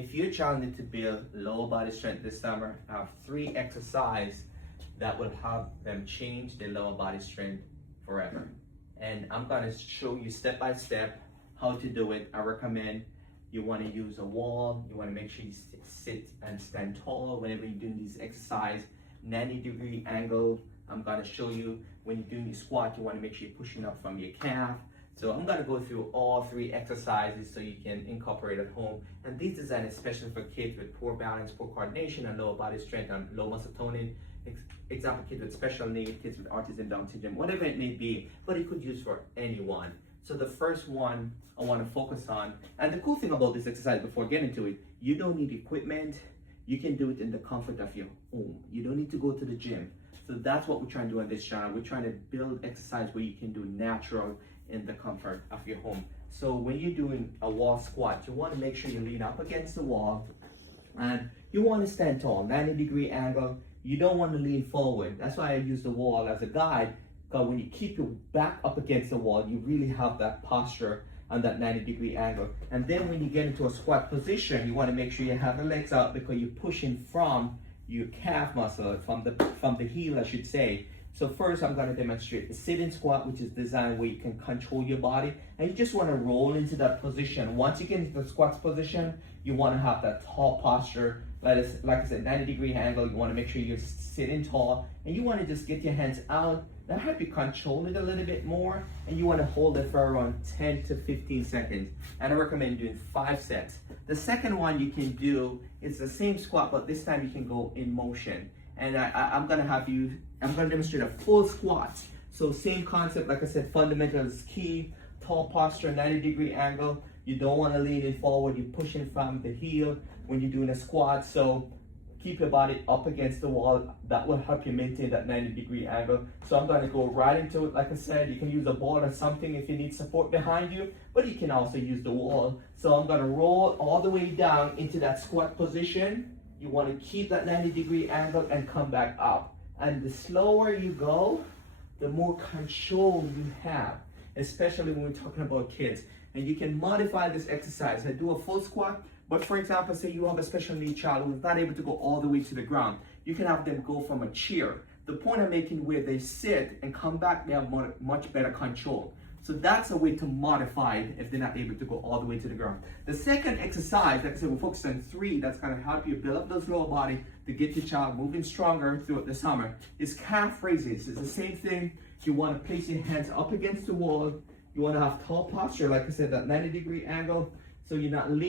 If you're trying to build lower body strength this summer, I have 3 exercises that will help them change their lower body strength forever. And I'm gonna show you step by step how to do it. I recommend you wanna use a wall. You wanna make sure you sit and stand tall whenever you're doing these exercises. 90-degree angle. I'm gonna show you when you're doing your squat, you wanna make sure you're pushing up from your calf. So I'm gonna go through all 3 exercises so you can incorporate at home. And these designed especially for kids with poor balance, poor coordination, and lower body strength and low muscle toning. Example, kids with special needs, kids with autism, Down syndrome, whatever it may be, but it could use for anyone. So the first one I wanna focus on, and the cool thing about this exercise before getting to it, you don't need equipment. You can do it in the comfort of your home. You don't need to go to the gym. So that's what we're trying to do on this channel. We're trying to build exercise where you can do natural in the comfort of your home. So when you're doing a wall squat, you want to make sure you lean up against the wall and you want to stand tall, 90-degree angle. You don't want to lean forward. That's why I use the wall as a guide, because when you keep your back up against the wall, you really have that posture on that 90-degree angle. And then when you get into a squat position, you want to make sure you have the legs out because you're pushing from your calf muscle, from the heel, I should say. So first I'm going to demonstrate the sit-in squat, which is designed where you can control your body, and you just want to roll into that position. Once you get into the squat position, you want to have that tall posture. Like I said, 90-degree angle. You want to make sure you're sitting tall, and you want to just get your hands out. That help you control it a little bit more, and you want to hold it for around 10 to 15 seconds. And I recommend doing 5 sets. The second one you can do is the same squat, but this time you can go in motion. And I'm gonna demonstrate a full squat. So same concept, like I said, fundamental is key. Tall posture, 90-degree angle. You don't want to lean in forward. You're pushing from the heel when you're doing a squat. So keep your body up against the wall. That will help you maintain that 90-degree angle. So I'm gonna go right into it. Like I said, you can use a ball or something if you need support behind you, but you can also use the wall. So I'm gonna roll all the way down into that squat position. You want to keep that 90-degree angle and come back up. And the slower you go, the more control you have, especially when we're talking about kids. And you can modify this exercise. I do a full squat, but for example, say you have a special need child who's not able to go all the way to the ground. You can have them go from a chair. The point I'm making where they sit and come back, they have much better control. So that's a way to modify it if they're not able to go all the way to the ground. The second exercise, like I said, we're focused on 3, that's gonna help you build up those lower body to get your child moving stronger throughout the summer, is calf raises. It's the same thing. You wanna place your hands up against the wall. You wanna have tall posture, like I said, that 90-degree angle, so you're not leaning